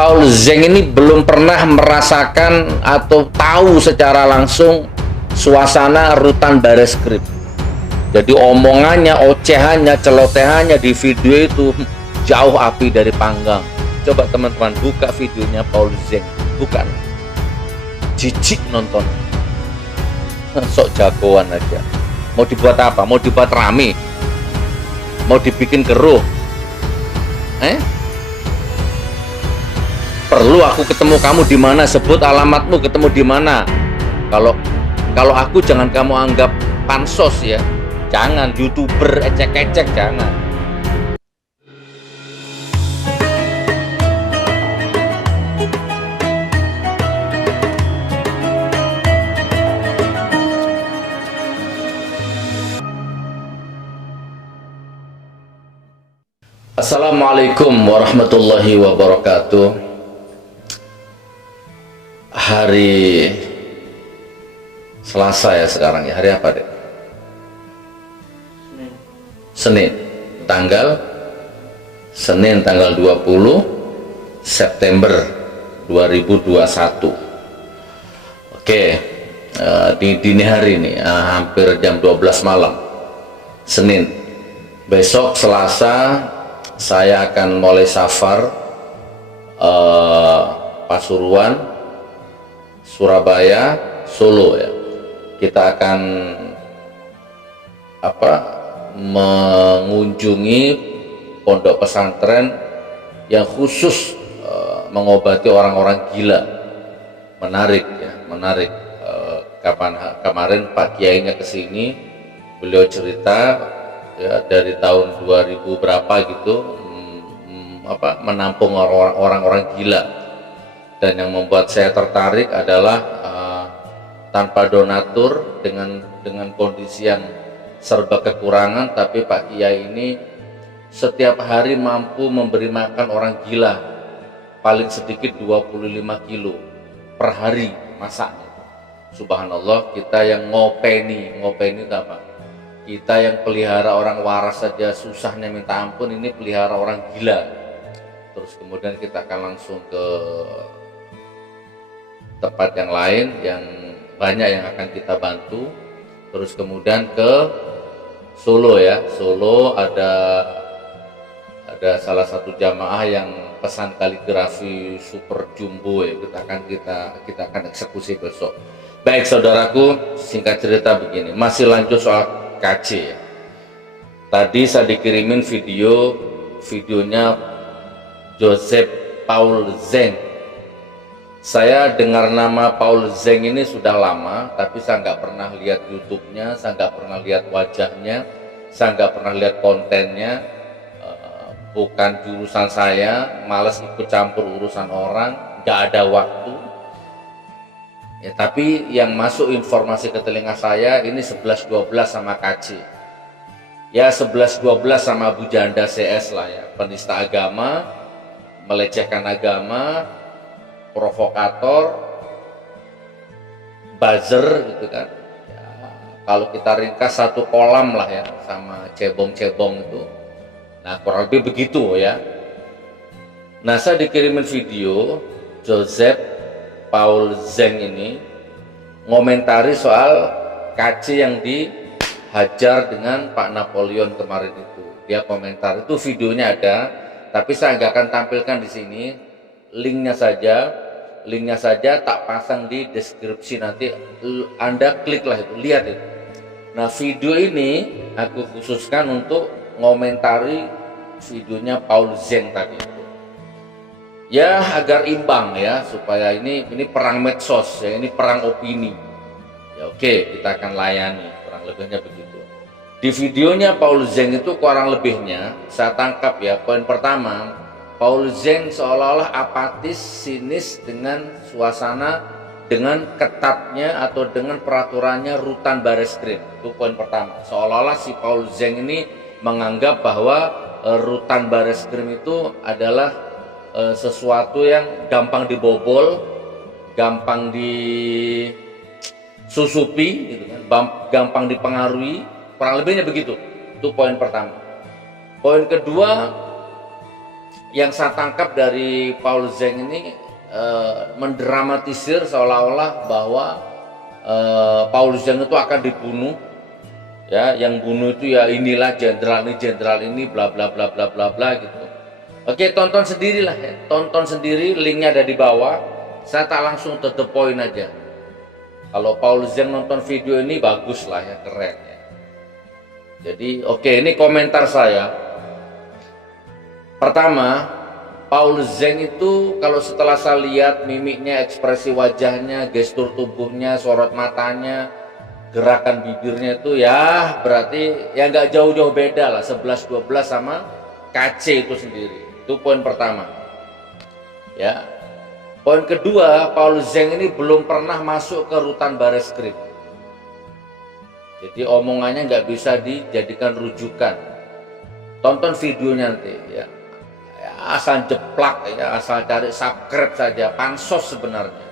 Paul Zeng ini belum pernah merasakan atau tahu secara langsung suasana rutan Bareskrim. Jadi omongannya, ocehannya, celotehannya di video itu jauh api dari panggang. Coba teman-teman buka videonya Paul Zeng, bukan, jijik nonton, sok jagoan aja. Mau dibuat apa? Mau dibuat rame? Mau dibikin keruh? Perlu aku ketemu kamu di mana? Sebut alamatmu, ketemu di mana? Kalau aku jangan kamu anggap pansos ya. Jangan YouTuber ecek-ecek, jangan. Assalamualaikum warahmatullahi wabarakatuh. Hari Selasa ya sekarang ya. Hari apa dek? Senin. Senin tanggal 20 September 2021. Oke, di dini hari ini hampir jam 12 malam Senin. Besok Selasa saya akan mulai safar Pasuruan, Surabaya, Solo ya. Kita akan mengunjungi pondok pesantren yang khusus mengobati orang-orang gila. Menarik ya, menarik. Kemarin Pak Kiainya kesini, beliau cerita ya, dari tahun 2000 berapa gitu menampung orang-orang gila. Dan yang membuat saya tertarik adalah tanpa donatur, dengan kondisi yang serba kekurangan, tapi Pak Kiai ini setiap hari mampu memberi makan orang gila paling sedikit 25 kilo per hari masaknya. Subhanallah, kita yang ngopeni itu apa? Kita yang pelihara orang waras saja susahnya minta ampun, ini pelihara orang gila. Terus kemudian kita akan langsung ke tempat yang lain yang banyak yang akan kita bantu. Terus kemudian ke Solo ya. Solo ada salah satu jamaah yang pesan kaligrafi super jumbo ya. Kita akan eksekusi besok. Baik saudaraku, singkat cerita begini, masih lanjut soal KC ya. Tadi saya dikirimin videonya Joseph Paul Zeng. Saya dengar nama Paul Zeng ini sudah lama, tapi saya nggak pernah lihat YouTube-nya, saya nggak pernah lihat wajahnya, saya nggak pernah lihat kontennya. Bukan jurusan saya, malas ikut campur urusan orang, nggak ada waktu. Ya, tapi yang masuk informasi ke telinga saya ini 11-12 sama KC. Ya 11-12 sama Bu Janda CS lah ya, penista agama, melecehkan agama, provokator, buzzer gitu kan ya, kalau kita ringkas satu kolam lah ya sama cebong-cebong itu. Nah kurang lebih begitu ya. Nah saya dikirimin video Joseph Paul Zeng ini ngomentari soal KC yang dihajar dengan Pak Napoleon kemarin itu. Dia komentar, itu videonya ada, tapi saya nggak akan tampilkan di sini. Linknya saja tak pasang di deskripsi, nanti Anda kliklah itu, lihat itu. Nah video ini aku khususkan untuk ngomentari videonya Paul Zeng tadi itu. Ya agar imbang ya, supaya ini perang medsos ya, ini perang opini. Ya oke, kita akan layani, kurang lebihnya begitu. Di videonya Paul Zeng itu kurang lebihnya saya tangkap ya, poin pertama, Paul Zeng seolah-olah apatis, sinis dengan suasana, dengan ketatnya atau dengan peraturannya rutan Bareskrim. Itu poin pertama. Seolah-olah si Paul Zeng ini menganggap bahwa rutan Bareskrim itu adalah sesuatu yang gampang dibobol, gampang disusupi, gitu kan, gampang dipengaruhi. Kurang lebihnya begitu. Itu poin pertama. Poin kedua, yang saya tangkap dari Paul Zeng ini mendramatisir seolah-olah bahwa Paul Zeng itu akan dibunuh, ya, yang bunuh itu ya inilah jenderal ini bla bla bla bla bla bla gitu. Oke, tonton sendirilah ya. Tonton sendiri, linknya ada di bawah. Saya tak langsung to the point aja. Kalau Paul Zeng nonton video ini bagus lah ya, keren ya. Jadi oke, ini komentar saya. Pertama, Paul Zeng itu kalau setelah saya lihat mimiknya, ekspresi wajahnya, gestur tubuhnya, sorot matanya, gerakan bibirnya itu ya berarti ya nggak jauh-jauh beda lah 11-12 sama KC itu sendiri. Itu poin pertama. Ya. Poin kedua, Paul Zeng ini belum pernah masuk ke rutan Bareskrim. Jadi omongannya nggak bisa dijadikan rujukan. Tonton videonya nanti ya. Asal jeplak ya, asal cari subscribe saja, pansos sebenarnya.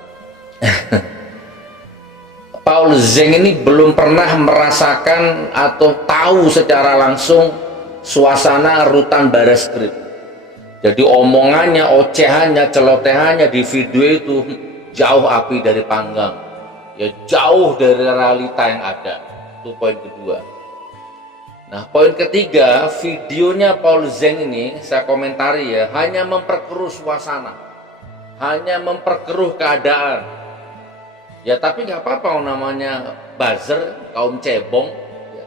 Paul Zeng ini belum pernah merasakan atau tahu secara langsung suasana rutan Bareskrim. Jadi omongannya, ocehannya, celotehannya di video itu jauh api dari panggang, ya jauh dari realita yang ada. Itu poin kedua. Nah, poin ketiga, videonya Paul Zeng ini saya komentari ya, hanya memperkeruh suasana, hanya memperkeruh keadaan. Ya tapi nggak apa-apa, namanya buzzer, kaum cebong, ya.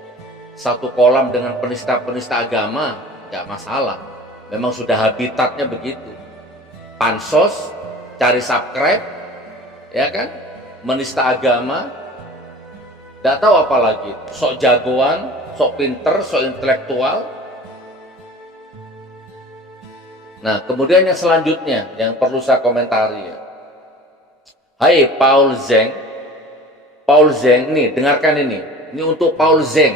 Satu kolam dengan penista-penista agama, nggak masalah. Memang sudah habitatnya begitu. Pansos, cari subscribe, ya kan, menista agama, nggak tahu apa lagi, sok jagoan, sok pinter, sok intelektual. Nah, kemudian yang selanjutnya yang perlu saya komentari ya. Hai Paul Zeng. Paul Zeng nih, dengarkan ini. Ini untuk Paul Zeng.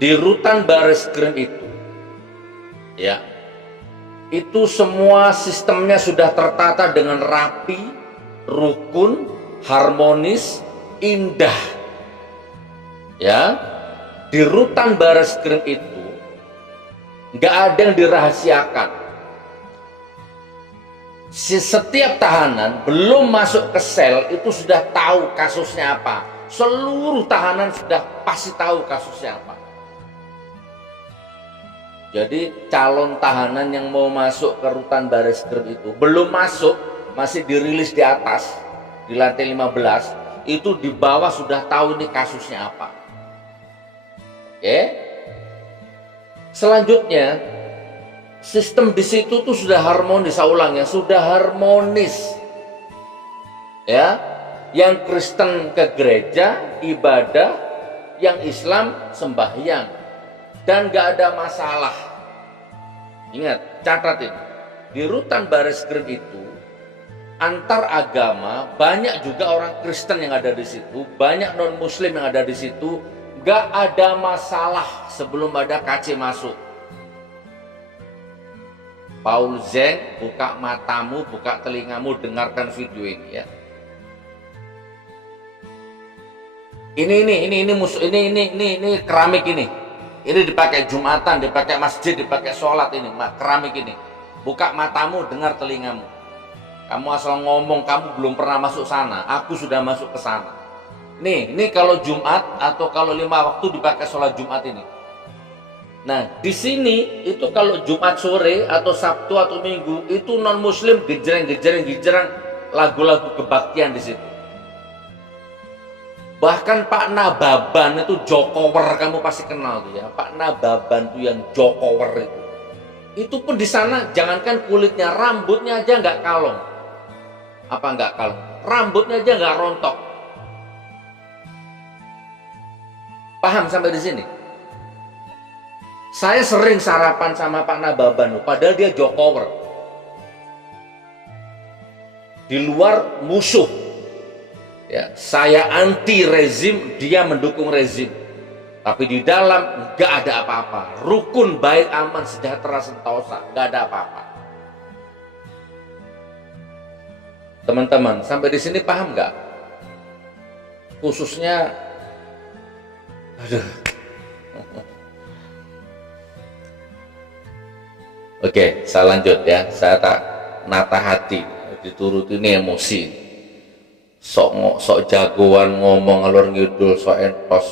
Di rutan Bareskrim itu ya. Itu semua sistemnya sudah tertata dengan rapi, rukun, harmonis, indah. Ya, di rutan Bareskrim itu nggak ada yang dirahasiakan. Setiap tahanan belum masuk ke sel itu sudah tahu kasusnya apa. Seluruh tahanan sudah pasti tahu kasusnya apa. Jadi calon tahanan yang mau masuk ke rutan Bareskrim itu belum masuk, masih dirilis di atas di lantai 15, itu di bawah sudah tahu ini kasusnya apa. Oke. Selanjutnya, sistem di situ tuh sudah harmonis, saya ulang ya, sudah harmonis. Ya, yang Kristen ke gereja ibadah, yang Islam sembahyang, dan gak ada masalah. Ingat, catat ini, di rutan Bareskrim itu antar agama, banyak juga orang Kristen yang ada di situ, banyak non Muslim yang ada di situ. Gak ada masalah sebelum ada KC masuk. Paul Zeng, buka matamu, buka telingamu, dengarkan video ini ya. Ini keramik ini. Ini dipakai Jumatan, dipakai masjid, dipakai sholat ini, keramik ini. Buka matamu, dengar telingamu. Kamu asal ngomong kamu belum pernah masuk sana, aku sudah masuk ke sana. Nih, ini kalau Jumat atau kalau 5 waktu dipakai sholat Jumat ini. Nah, di sini itu kalau Jumat sore atau Sabtu atau Minggu itu non Muslim gejreng lagu-lagu kebaktian di situ. Bahkan Pak Nababan itu Jokower, kamu pasti kenal tuh ya. Pak Nababan tuh yang Jokower itu. Itu pun di sana jangankan kulitnya, rambutnya aja nggak kalong. Apa nggak kalong? Rambutnya aja nggak rontok. Paham sampai di sini? Saya sering sarapan sama Pak Nababan, padahal dia Jokower. Di luar musuh. Ya, saya anti rezim, dia mendukung rezim. Tapi di dalam nggak ada apa-apa. Rukun, baik, aman, sejahtera, sentosa, nggak ada apa-apa. Teman-teman, sampai di sini paham nggak? Khususnya saya lanjut ya. Saya tak nata hati, dituruti ini emosi. Sok jagoan ngomong ngalor ngidul, sok entos.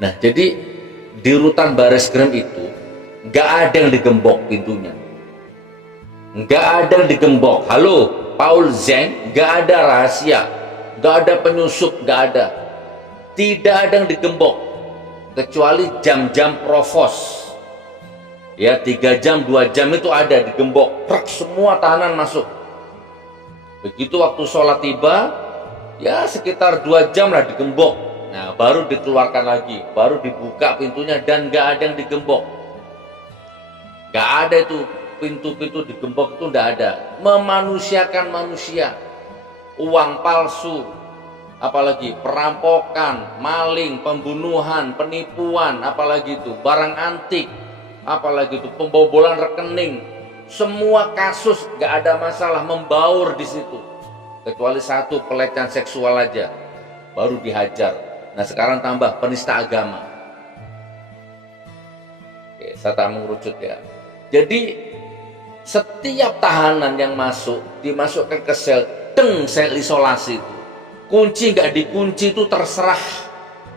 Nah, jadi di rutan Bareskrim itu nggak ada yang digembok pintunya, nggak ada yang digembok. Halo, Paul Zeng, nggak ada rahasia, nggak ada penyusup, nggak ada. Tidak ada yang digembok kecuali jam-jam provos. Ya, 3 jam, 2 jam itu ada digembok. Prek, semua tahanan masuk. Begitu waktu sholat tiba, ya sekitar 2 jam lah digembok. Nah, baru dikeluarkan lagi, baru dibuka pintunya dan nggak ada yang digembok. Nggak ada itu pintu-pintu digembok, itu nggak ada. Memanusiakan manusia, uang palsu, apalagi perampokan, maling, pembunuhan, penipuan, apalagi itu barang antik, apalagi itu pembobolan rekening, semua kasus nggak ada masalah, membaur di situ, kecuali satu pelecehan seksual aja, baru dihajar. Nah, sekarang tambah penista agama. Oke, saya tak mengerucut ya. Jadi setiap tahanan yang masuk dimasukkan ke sel isolasi itu. Kunci nggak dikunci itu terserah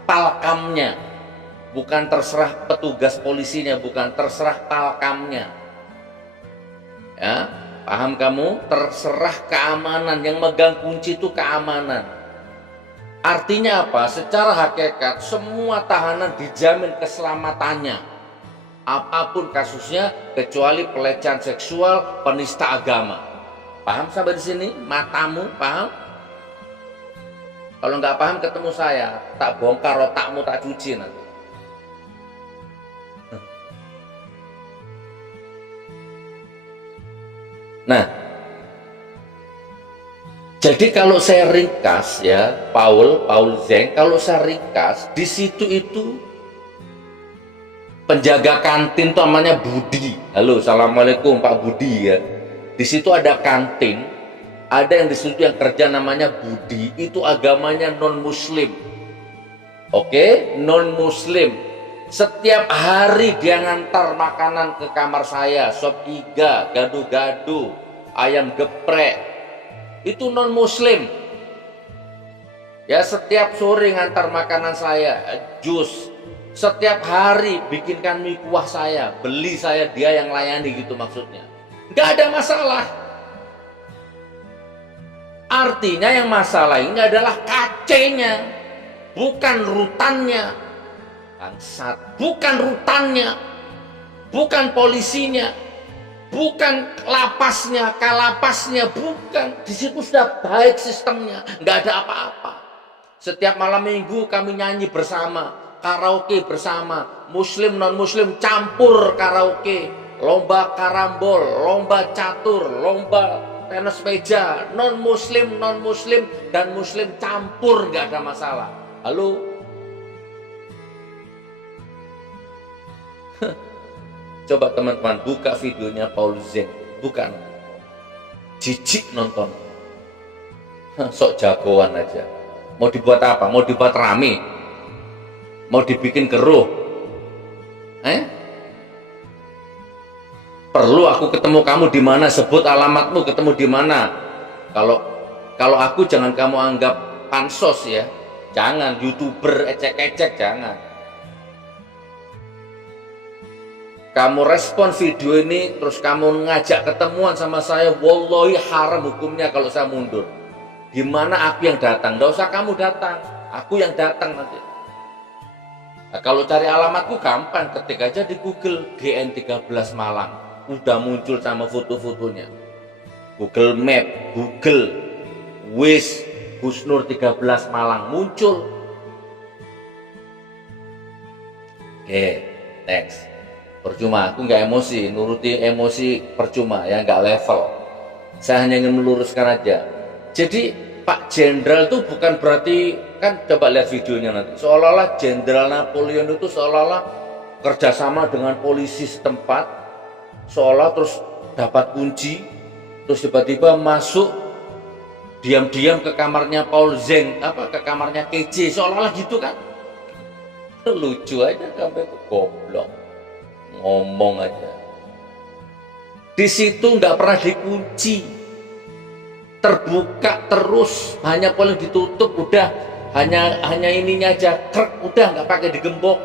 palkamnya, bukan terserah petugas polisinya, bukan terserah palkamnya. Ya, paham kamu? Terserah keamanan, yang megang kunci itu keamanan. Artinya apa? Secara hakikat semua tahanan dijamin keselamatannya, apapun kasusnya, kecuali pelecehan seksual, penista agama. Paham sampai di sini? Matamu paham? Kalau nggak paham ketemu saya, tak bongkar otakmu, tak cuci nanti. Nah, jadi kalau saya ringkas ya, Paul Zeng, kalau saya ringkas, di situ itu penjaga kantin itu namanya Budi. Halo, assalamualaikum Pak Budi ya. Di situ ada kantin, ada yang di situ yang kerja namanya Budi, itu agamanya non Muslim. Oke, non Muslim. Setiap hari dia ngantar makanan ke kamar saya, sop iga, gado-gado, ayam geprek. Itu non Muslim. Ya, setiap sore ngantar makanan saya, jus. Setiap hari bikinkan mie kuah saya, beli saya, dia yang layani gitu maksudnya. Nggak ada masalah. Artinya yang masalah ini adalah KC-nya, bukan rutannya. Bangsat, bukan rutannya, bukan polisinya, bukan lapasnya, kalapasnya, bukan. Di situ sudah baik sistemnya, nggak ada apa-apa. Setiap malam minggu kami nyanyi bersama, karaoke bersama, muslim non muslim campur karaoke, lomba karambol, lomba catur, lomba tenis meja, non muslim dan muslim campur, nggak ada masalah. Halo. Coba teman-teman buka videonya Paul Zeng, bukan jijik nonton. Sok jagoan aja. Mau dibuat apa? Mau dibuat rame? Mau dibikin keruh? Perlu aku ketemu kamu di mana? Sebut alamatmu, ketemu di mana? Kalau aku jangan kamu anggap pansos ya. Jangan YouTuber ecek-ecek, jangan. Kamu respon video ini terus kamu ngajak ketemuan sama saya, wallahi haram hukumnya kalau saya mundur. Gimana aku yang datang? Nggak usah kamu datang, aku yang datang nanti. Nah, kalau cari alamatku gampang, ketik aja di Google GN13 Malang, udah muncul sama foto-fotonya. Google Map, Google Waze Gusnur 13 Malang muncul. Oke, next. Percuma, aku nggak emosi, nuruti emosi percuma ya, nggak level. Saya hanya ingin meluruskan aja. Jadi Pak Jenderal itu bukan berarti, kan coba lihat videonya nanti, seolah-olah Jenderal Napoleon itu seolah-olah kerjasama dengan polisi setempat, seolah terus dapat kunci, terus tiba-tiba masuk diam-diam ke kamarnya Paul Zeng, ke kamarnya KJ, seolah-olah gitu kan. Lucu aja sampai itu, goblok. ngomong aja. Di situ nggak pernah dikunci, terbuka terus, hanya boleh ditutup, udah hanya ininya aja, krek, udah nggak pakai digembok.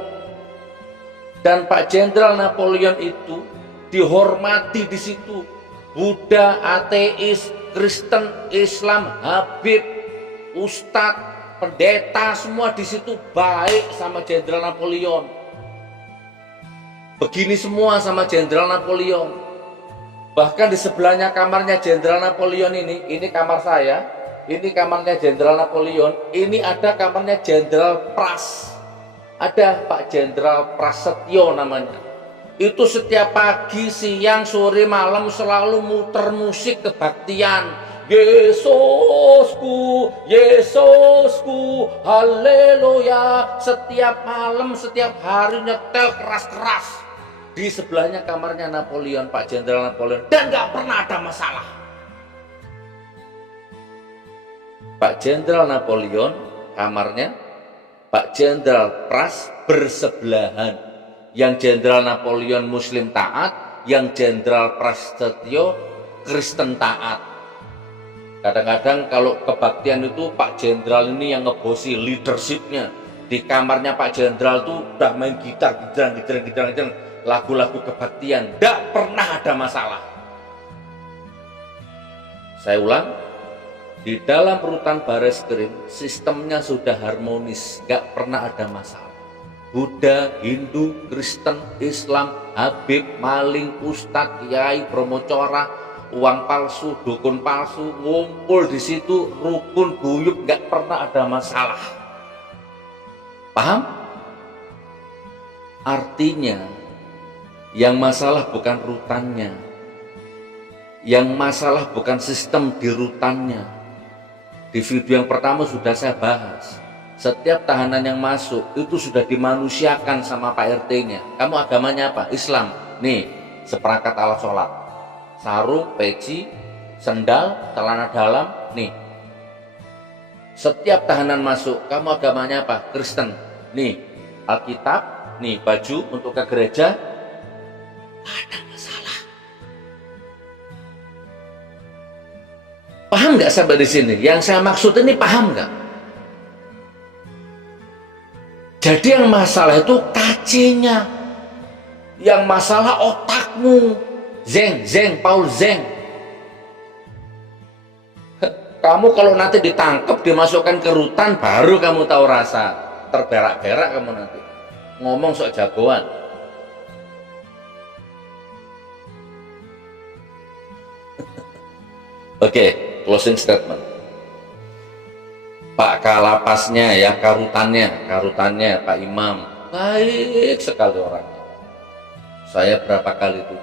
Dan Pak Jenderal Napoleon itu dihormati di situ, Buddha, ateis, Kristen, Islam, Habib, Ustadz, pendeta, semua di situ baik sama Jenderal Napoleon. Begini semua sama Jenderal Napoleon. Bahkan di sebelahnya kamarnya Jenderal Napoleon ini kamar saya, ini kamarnya Jenderal Napoleon, ini ada kamarnya Jenderal Pras. Ada Pak Jenderal Prasetyo namanya. Itu setiap pagi, siang, sore, malam selalu muter musik kebaktian. Yesusku, Yesusku, haleluya. Setiap malam, setiap hari nyetel keras-keras. Di sebelahnya kamarnya Napoleon, Pak Jenderal Napoleon, dan nggak pernah ada masalah. Pak Jenderal Napoleon kamarnya, Pak Jenderal Pras bersebelahan. Yang Jenderal Napoleon Muslim taat, yang Jenderal Prasetyo Kristen taat. Kadang-kadang kalau kebaktian itu Pak Jenderal ini yang ngebosi, leadershipnya. Di kamarnya Pak Jenderal tuh udah main gitar, gitar, lagu-lagu kebaktian, tidak pernah ada masalah. Saya ulang, di dalam rutan Bareskrim sistemnya sudah harmonis, nggak pernah ada masalah. Buddha, Hindu, Kristen, Islam, Habib, maling, ustadz, kiai, brahmacora, uang palsu, dukun palsu, ngumpul di situ, rukun guyub, nggak pernah ada masalah. Paham? Artinya yang masalah bukan rutannya, yang masalah bukan sistem di rutannya. Di video yang pertama sudah saya bahas, setiap tahanan yang masuk itu sudah dimanusiakan sama Pak RT-nya. Kamu agamanya apa? Islam. Nih, seperangkat alat sholat, sarung, peci, sendal, celana dalam. Nih, setiap tahanan masuk, kamu agamanya apa? Kristen. Nih, Alkitab, nih baju untuk ke gereja. Ada masalah. Paham nggak sampai di sini? Yang saya maksud ini paham nggak? Jadi yang masalah itu KC-nya, yang masalah otakmu. Zeng, Paul Zeng. Kamu kalau nanti ditangkap, dimasukkan ke rutan, baru kamu tahu rasa. Terberak-berak kamu nanti. Ngomong sok jagoan. Oke, closing statement. Pak Kalapasnya ya, karutannya Pak Imam, baik sekali orangnya. Saya berapa kali itu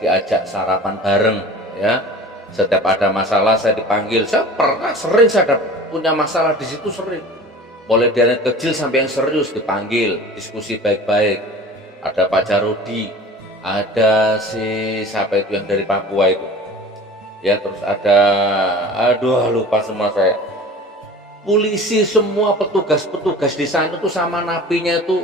diajak sarapan bareng ya. Setiap ada masalah saya dipanggil. Saya sering saya punya masalah di situ sering. Mulai dari yang kecil sampai yang serius dipanggil, diskusi baik-baik. Ada Pak Jarodi, ada si siapa itu yang dari Papua itu. Ya, terus ada, lupa semua saya. Polisi semua, petugas-petugas di sana itu sama napinya itu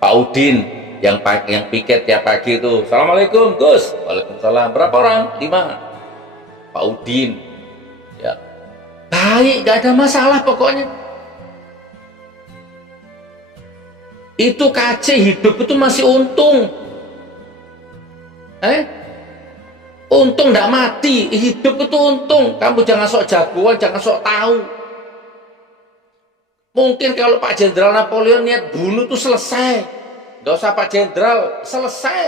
Pak Udin yang piket tiap pagi itu. Assalamualaikum Gus. Waalaikumsalam. Berapa orang? 5. Pak Udin. Ya, baik, gak ada masalah pokoknya. Itu KC hidup itu masih untung. Untung tidak mati, hidup itu untung. Kamu jangan sok jagoan, jangan sok tahu. Mungkin kalau Pak Jenderal Napoleon niat bunuh itu selesai. Nggak usah Pak Jenderal, selesai.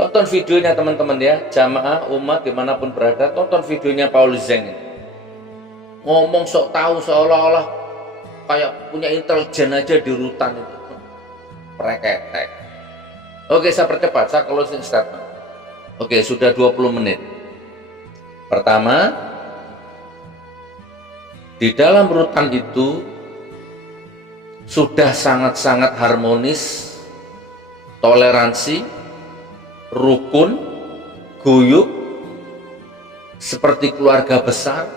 Tonton videonya teman-teman ya, jamaah umat dimanapun berada, tonton videonya Paul Zeng. Ngomong sok tahu seolah-olah kayak punya intelijen aja di rutan itu. Preketek. Oke, saya percepat, saya closing statement. Oke, sudah 20 menit. Pertama, di dalam rutan itu sudah sangat-sangat harmonis, toleransi, rukun, guyub, seperti keluarga besar.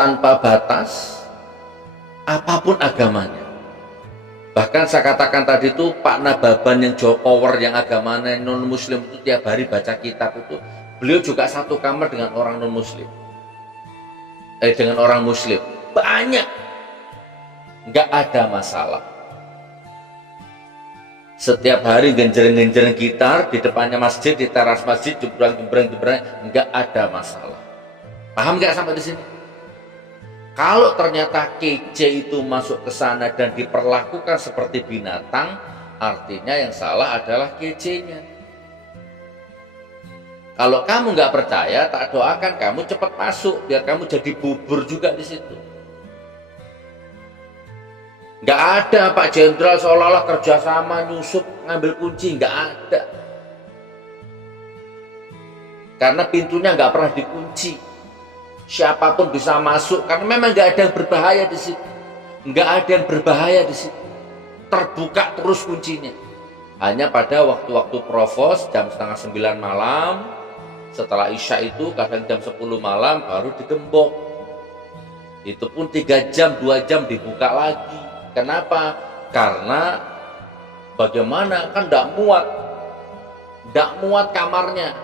tanpa batas, apapun agamanya. Bahkan saya katakan tadi itu Pak Nababan yang Jokower yang agamanya non muslim itu tiap hari baca kitab itu, beliau juga satu kamar dengan orang non muslim, dengan orang muslim banyak, nggak ada masalah. Setiap hari genjreng-genjreng gitar di depannya masjid, di teras masjid, jebrang, nggak ada masalah. Paham nggak sampai di sini? Kalau ternyata kece itu masuk ke sana dan diperlakukan seperti binatang, artinya yang salah adalah kecenya. Kalau kamu nggak percaya, tak doakan kamu cepat masuk, biar kamu jadi bubur juga di situ. Nggak ada Pak Jenderal seolah-olah kerjasama nyusup ngambil kunci, nggak ada. Karena pintunya nggak pernah dikunci, siapapun bisa masuk karena memang nggak ada yang berbahaya di situ, nggak ada yang berbahaya di situ, terbuka terus kuncinya. Hanya pada waktu-waktu provos jam setengah 9 malam, setelah Isya itu kadang jam 10 malam baru digembok. Itu pun 3 jam 2 jam dibuka lagi. Kenapa? Karena bagaimana kan tidak muat kamarnya.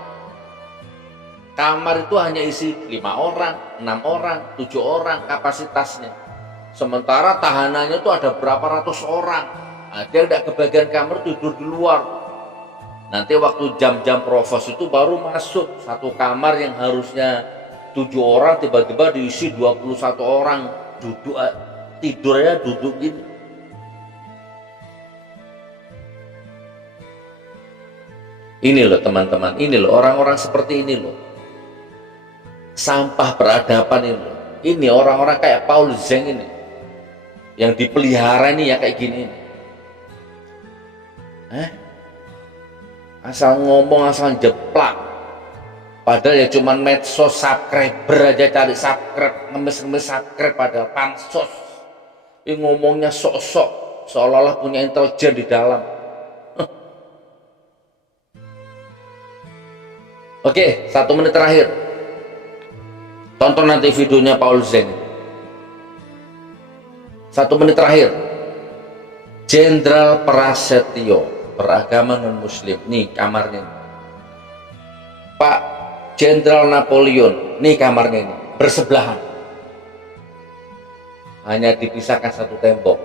Kamar itu hanya isi 5 orang, 6 orang, 7 orang kapasitasnya. Sementara tahanannya itu ada berapa ratus orang. Dia tidak kebagian kamar, tidur di luar. Nanti waktu jam-jam provos itu baru masuk satu kamar yang harusnya 7 orang, tiba-tiba diisi 21 orang. Duduk tidurnya duduk gini. Ini loh teman-teman, ini loh orang-orang seperti ini loh, sampah peradaban ini loh. Ini orang-orang kayak Paul Zeng ini yang dipelihara ini ya kayak gini ini. Asal ngomong, asal jeplak, padahal ya cuman medsos, subscriber aja, cari subscribe, ngemis-ngemis subscribe, padahal pansos. Ini ngomongnya sok-sok, seolah-olah punya intelijen di dalam. Oke, 1 menit terakhir. Tonton nanti videonya Paul Zeng. 1 menit terakhir. Jenderal Prasetyo, beragama non-muslim. Nih kamarnya. Pak Jenderal Napoleon, nih kamarnya ini. Bersebelahan. Hanya dipisahkan satu tembok.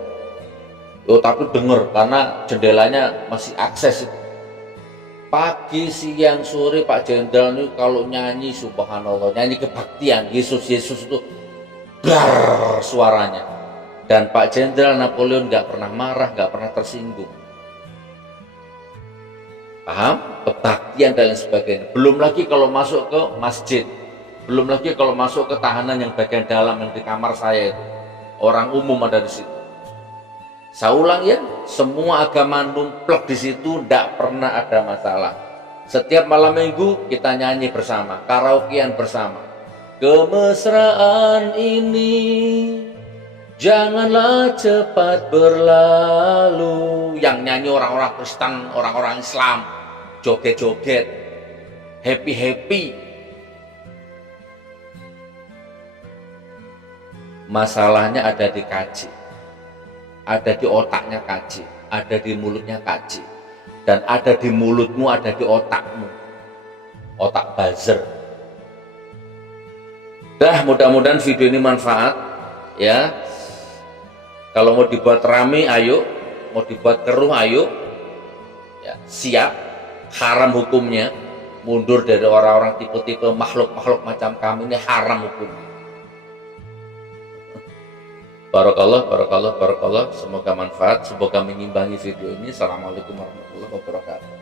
Tapi denger karena jendelanya masih akses itu. Pagi, siang, sore Pak Jenderal ini kalau nyanyi subhanallah, nyanyi kebaktian Yesus itu blar suaranya. Dan Pak Jenderal Napoleon nggak pernah marah, nggak pernah tersinggung. Paham? Kebaktian dan lain sebagainya. Belum lagi kalau masuk ke masjid, belum lagi kalau masuk ke tahanan yang bagian dalam yang di kamar saya itu. Orang umum ada di situ. Saya ulang ya, semua agama numplek di situ, tidak pernah ada masalah. Setiap malam minggu kita nyanyi bersama, karaokean bersama. Kemesraan ini janganlah cepat berlalu. Yang nyanyi orang-orang Kristen, orang-orang Islam, joget-joget, happy-happy. Masalahnya ada di kaji, ada di otaknya kaji, ada di mulutnya kaji, dan ada di mulutmu, ada di otakmu, otak buzzer. Dah, mudah-mudahan video ini manfaat ya. Kalau mau dibuat rame ayo, mau dibuat keruh ayo ya, siap. Haram hukumnya, mundur dari orang-orang tipe-tipe makhluk-makhluk macam kami ini haram hukumnya. Barakallah, barakallah, barakallah. Semoga manfaat, semoga mengimbangi video ini. Assalamualaikum warahmatullahi wabarakatuh.